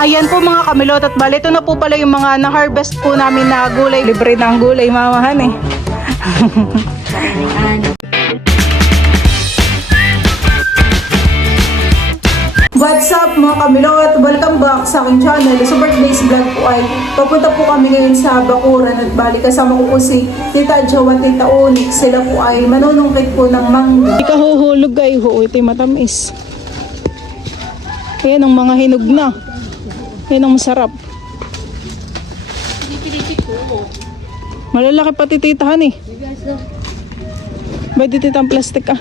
Ayan po mga kamilot at bali, ito na po pala yung mga na-harvest po namin na gulay. Libre na ang gulay, mamahan eh. What's up mga kamilot? Welcome back sa aking channel. Sa birthday's vlog po ay papunta po kami ngayon sa Bakuran at bali kasama ko po si Tita Jo at Tita Onyx. Sila po ay manunungkit po ng mangga. Ikahuhulog ay ho, ito matamis. Ayan ang mga hinog na. Ayan ang masarap. Malalaki pati titahan eh. Pwede titang plastic ah.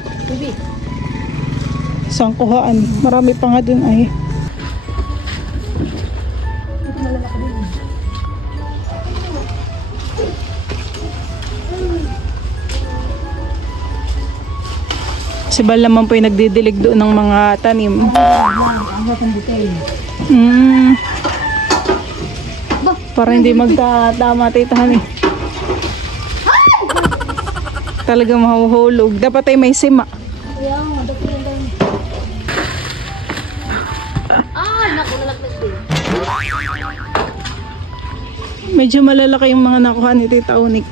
Isang kuhaan. Marami pa nga dun ay. Si Bal naman po yung nagdidilig doon ng mga tanim. Para hindi magtatama titahan eh. Talagang mahuhulog. Dapat ay may sima. Medyo malalaki yung mga nakuha ni Tita Onyx.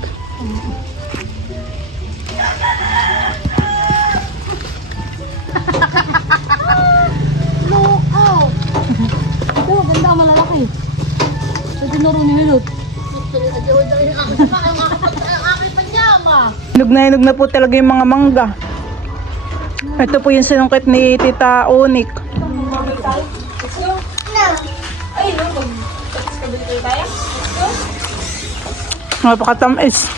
Loko! Ito, ganda malalaki. Ito tinuro ni Milot. Hinog na po talaga yung mga mangga. Ito po yung sinungkit ni Tita Onyx. Napakatamis.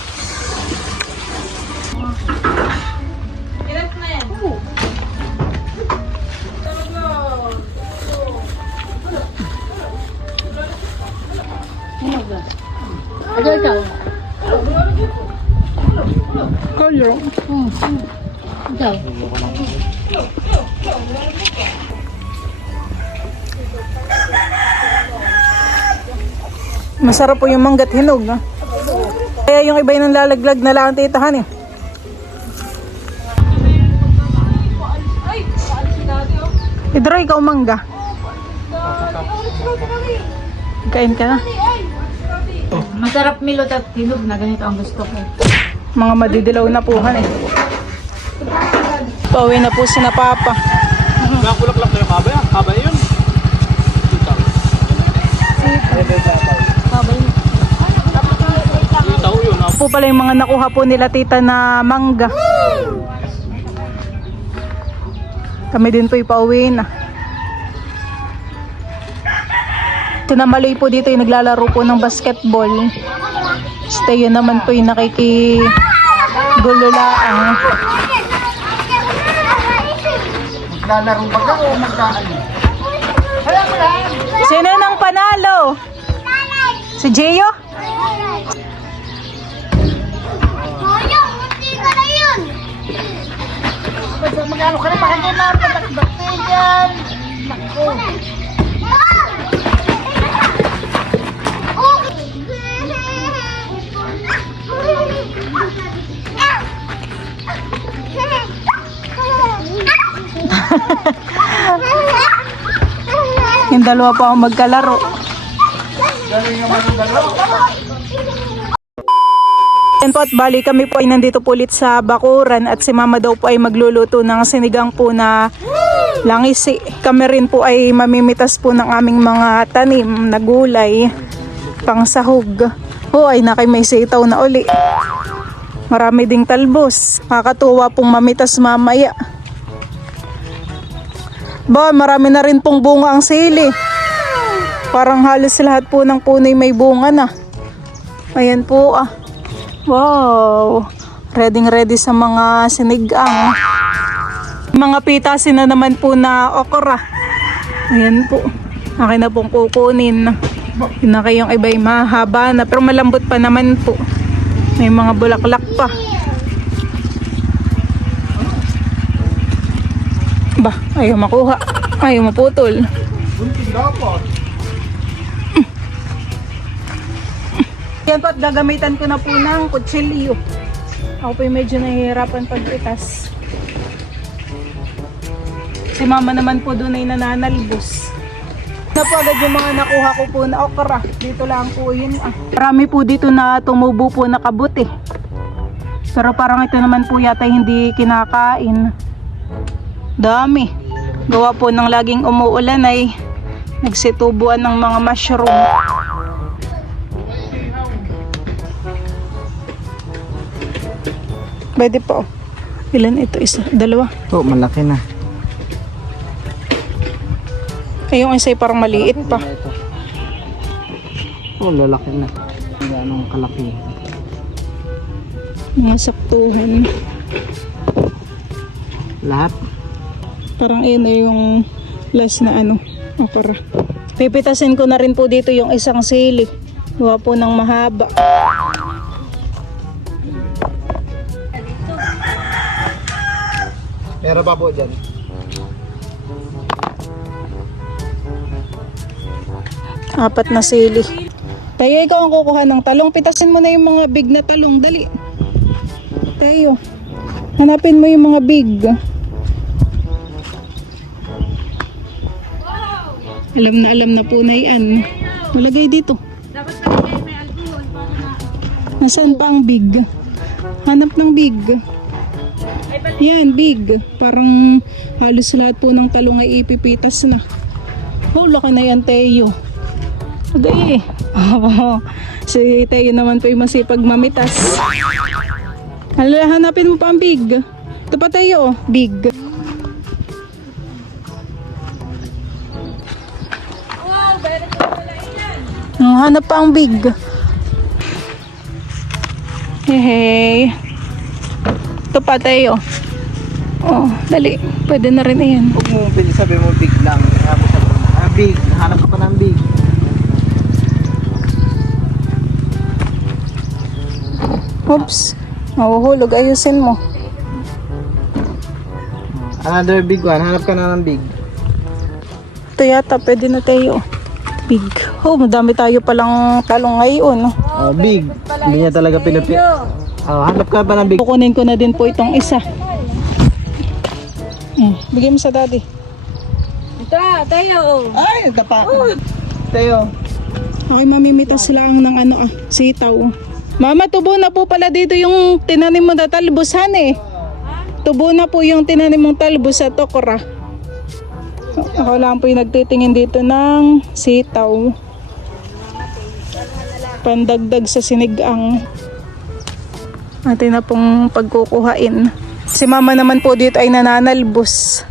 Ito ikaw. Color. Ikaw. Masarap po yung mangga't hinog. Ha? Kaya yung iba yung lalaglag na lang titahan eh. Idro, ikaw mangga. Kain ka na. Masarap Milot at hinog na ganito ang gusto ko. Mga madidilaw na puhan eh. Pauwi na po si na Papa. Nakulaklak na yung kabay ah. Kabay yun. Itaw yun ah. Po pala yung mga nakuha po nila tita na mangga. Kami din po ipauwi na. Tinamaloy po dito yung naglalaro po ng basketball. Stay yun naman po yung nakikigululaan. Maglalaro ba ka o magkaan? Sino nang panalo? Si Gio? Magano ka na pakagay na patakbakte yan. Nako. Yung dalawa pa akong magkalaro. Yan po at bali kami po ay nandito po ulit sa Bakuran at si Mama daw po ay magluluto ng sinigang po na langisi. Kami rin po ay mamimitas po ng aming mga tanim na gulay pang sahog. Po ay may sitaw na uli. Marami ding talbos. Kakatuwa pong mamitas mamaya. Ba, marami na rin pong bunga ang sili. Parang halos lahat po ng punoy may bunga na. Ayan po ah. Wow. Ready sa mga sinigang. Mga pitasin na naman po na okra. Ayan po. Akin na pong kukunin. Yun na kayong iba'y mahaba na. Pero malambot pa naman po. May mga bulaklak pa. Ba, ayaw makuha. Ayaw maputol. Yan po at gagamitan ko na po ng kutsilyo. Ako po medyo nahihirapan pagpitas. Si Mama naman po doon ay nananalbos. Na po agad yung mga nakuha ko po na okra. Dito lang po yun. Marami po dito na tumubo po na kabuti. Pero parang ito naman po yata hindi kinakain. Dami. Gawa po ng laging umuulan ay nagsitubuan ng mga mushroom. Pwede po. Ilan ito? Isa? Dalawa? Oh, malaki na. Ay, yung isa ay parang maliit pa. Oh, lalaki na. Hindi anong kalaki. Mga saktuhan. Lahat. Parang ayun na yung last na okra. Pipitasin ko na rin po dito yung isang sili. Gawa po ng mahaba. Meron pa po dyan. Apat na sili. Tayo, ikaw ang kukuha ng talong. Pitasin mo na yung mga big na talong. Dali. Tayo. Hanapin mo yung mga big. Alam na po na yan. Malagay dito. Dapat palagay may alcohol para na... Nasaan pa ang big? Hanap ng big. Yan, big. Parang halos lahat po ng talong ay ipipitas na. Oh, laki na yan, Teo. Agay eh. Si Teo naman po yung masipag mamitas. Hanapin mo pa ang big. Ito pa Teo, big. Wow, very good pala yan. Hanap pa ang big. Hey. Ito pa Teo. Oh, dali. Pwede na rin yan. Huwag mo sabi mo big lang. Big. Hanap ka pa ng big. Oops. Mahuhulog. Ayusin mo. Another big one. Hanap ka na ng big. Ito yata. Pwede na tayo. Big. Oh, madami tayo palang talong ngayon. Oh, big. Hindi niya talaga pinipili. Oh, hanap ka pa ng big. Kukunin ko na din po itong isa. Bigay mo sa daddy. Ito, tayo. Ay, ito pa. Tayo. Okay, mamimitas lang ng sitaw. Mama, tubo na po pala dito yung tinanim mo na talbusan eh. Tubo na po yung tinanim mong talbos sa okra. Ako lang po yung nagtitingin dito ng sitaw. Pandagdag sa sinigang. Atin na pong pagkukuhain. Si mama naman po dito ay nananalbos.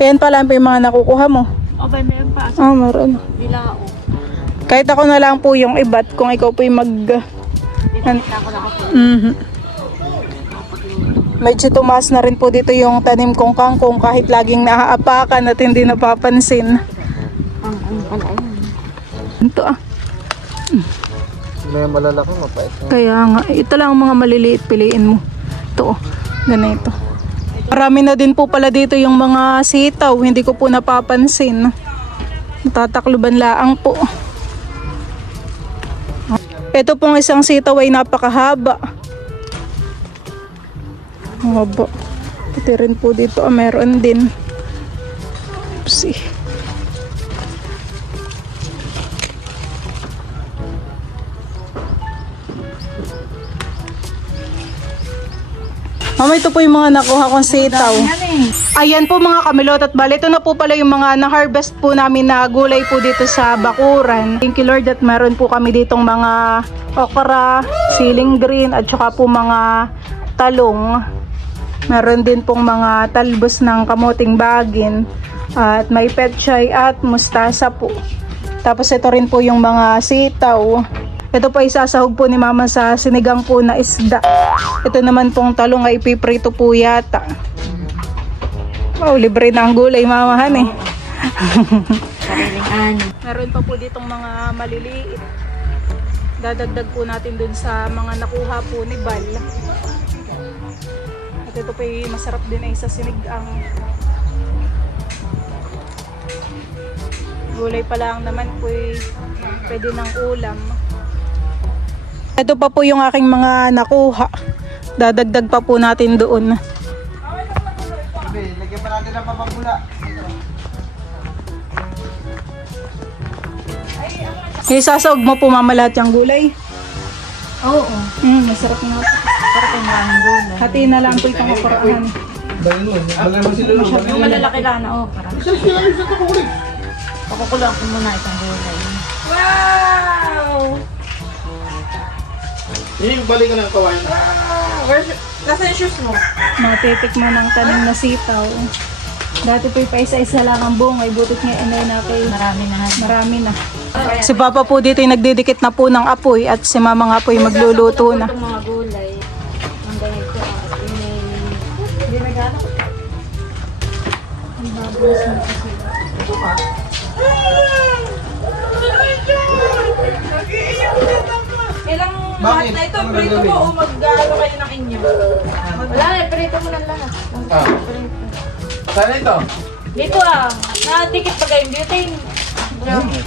Ayan pala po yung mga nakukuha mo. O ba na yung pa? Ah, meron. Dilao. Kahit ako na lang po yung ibat kung ikaw po yung Ako na ako. Medyo tumaas na rin po dito yung tanim kong kangkong kahit laging naaapakan at hindi napapansin. Ang pala yan. Ito May malalaki mapait. Kaya nga, ito lang ang mga maliliit piliin mo. Ito ganito. Marami na din po pala dito yung mga sitaw, hindi ko po napapansin. Natatakluban laang po. Ito pong isang sitaw ay napakahaba. Haba. Pati rin po dito, meron din. Oopsie. Mama, ito po yung mga nakuha kong sitaw. Ayan po mga kamilot at bali. Ito na po pala yung mga na-harvest po namin na gulay po dito sa bakuran. Thank you Lord at meron po kami ditong mga okra, siling green at saka po mga talong. Meron din pong mga talbos ng kamuting bagin at may petchay at mustasa po. Tapos ito rin po yung mga sitaw. Ito po isasahog po ni mama sa sinigang po na isda. Ito naman pong talong ay ipiprito po yata. Wow, libre na ang gulay mamahan eh. Meron pa po ditong mga maliliit. Dadagdag po natin dun sa mga nakuha po ni Bal. At ito po ay masarap din ay sa sinigang. Gulay pa lang naman po ay pwede ng ulam. Ito pa po yung aking mga nakuha. Dadagdag pa po natin doon. Lagyan pa natin ng pamabula. Isasawag mo po mama lahat yung gulay. Oo. Masarap nga. Sarap yung maraming gulay. Hati na lang po itong okurahan. Yung malalaki lang na, parang. Pakukulang ko muna itong gulay. Wow! Yung balik ka ng kawain. Nasaan yung shoes mo? Matitikman ng tanim na sitaw. Dati po paisa-isa lang ang bungay. Butit nga inay na kay marami na. Si Papa po dito yung nagdidikit na po ng apoy at si Mama nga po yung magluluto na. Itong mga gulay. Ang ganito. Hindi na gano'n. Ang babos na kasi. Ilang lahat na ito, prito mo o mag-ano kayo ng inyo? Wala prito mo lang lahat. Prito. Saan ito? Dito nadikit pa kayong butane.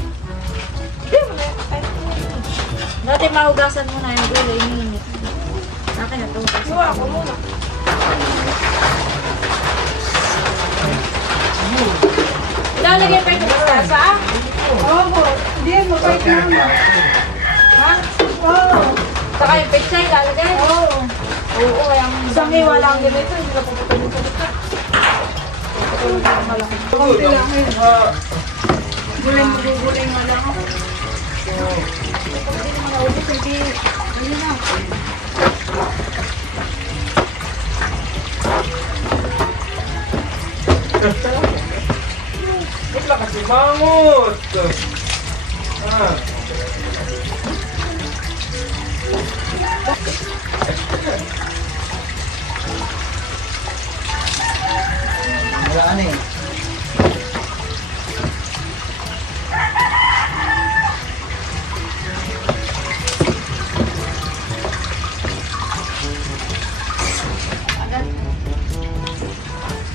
Dati mahugasan mo na yung gulay, minit. Akin na ito. Suwa ako muna. Ilalagay pa ito sa sa? Oo, hindi mo kahit naman. Ha? Oo. Saka yung pechay, ilalagay? Oo. Oo, kaya ang isang iwa lang ganito, hindi na pupunta dito sa dito. Kunti lang yun. Gulay nga lang ako. Hindi naman naubos, hindi. Ayun na. Ito kasi bangot! Ah. Wala ano eh.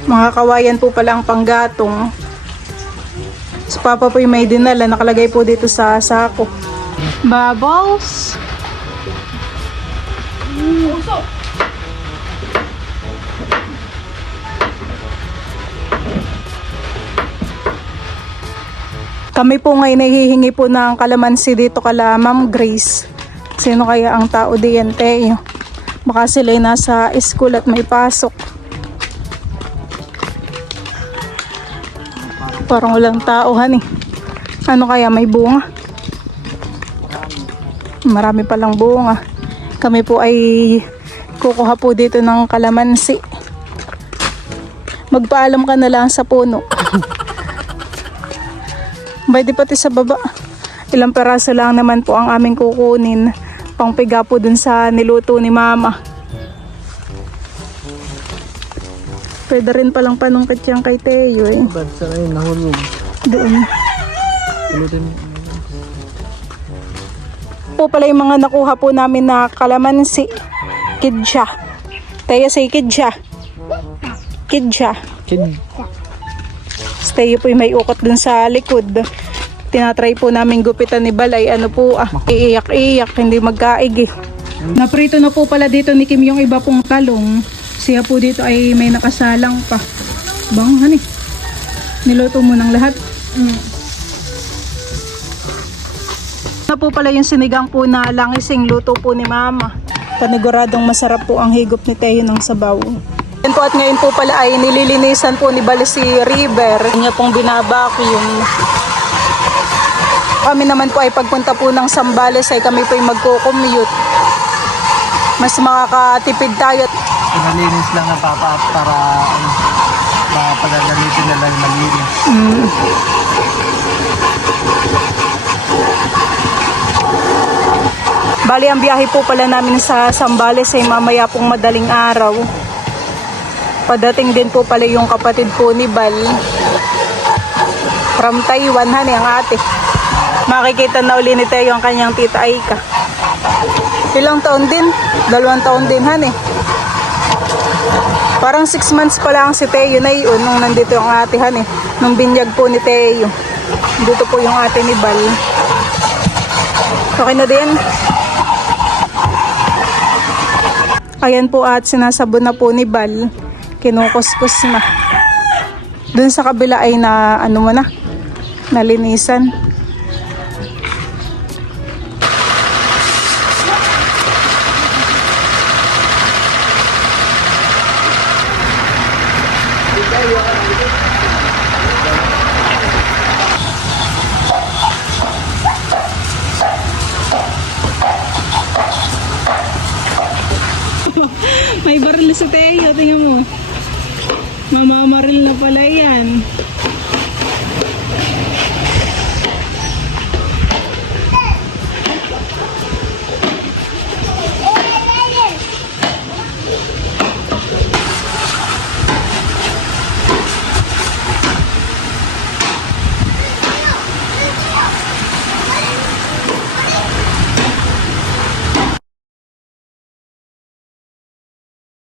Mga kawayan po pala ang panggatong. Si Papa po yung may dinala. Nakalagay po dito sa sako. Bubbles. Kami po ngayon nahihingi po ng kalamansi dito kala Ma'am Grace. Sino kaya ang tao diyan, Teo? Baka sila ay nasa school at may pasok. Parang walang tao, hani. Ano kaya, may bunga? Marami palang bunga. Kami po ay kukuha po dito ng kalamansi. Magpaalam ka na lang sa puno. Pwede pati sa baba. Ilang peraso lang naman po ang aming kukunin. Pangpiga po dun sa niluto ni Mama. Pwede rin palang panungkit yan kay Teo eh. Ba't saan yung nahulog? Doon. Ulitin. Po pala yung mga nakuha po namin na kalamansi. Kidja. Teo say kidja. Kidja. Teo po yung may ukot dun sa likod. Tinatry po namin gupitan ni Balay. Ano po iiyak-iyak. Hindi magkaig eh. Naprito na po pala dito ni Kim yung iba pong talong. Siya po dito ay may nakasalang pa. Bang, hani. Niluto mo ng lahat. Na po pala yung sinigang po na langising luto po ni Mama. Paniguradong masarap po ang higop ni Teo ng sabaw. Yan po at ngayon po pala ay nililinisan po ni Bali si River. Kanya pong binabacuum. Kami naman po ay pagpunta po ng Sambales ay kami po ay magko-commute. Mas makakatipid tayo. Pinalinis lang ng papa para pagagamitin na lang malinis. Bali ang biyahe po pala namin sa Sambales ay mamaya pong madaling araw. Padating din po pala yung kapatid po ni Bal. From Taiwan, hani ang ate. Makikita na uli ni Teo ang kanyang tita Aika. Ilang taon din? 2 taon din, hani. Parang 6 months pa lang si Teo na yun nung nandito yung ate, hani. Nung binyag po ni Teo. Dito po yung ate ni Bal. Okay na din. Ayan po at sinasabon na po ni Bal. Kinukuskus na. Dun sa kabila ay na ano mo na, nalinisan. May baril sa Teo, tingnan mo. Mamamaril na pala yan.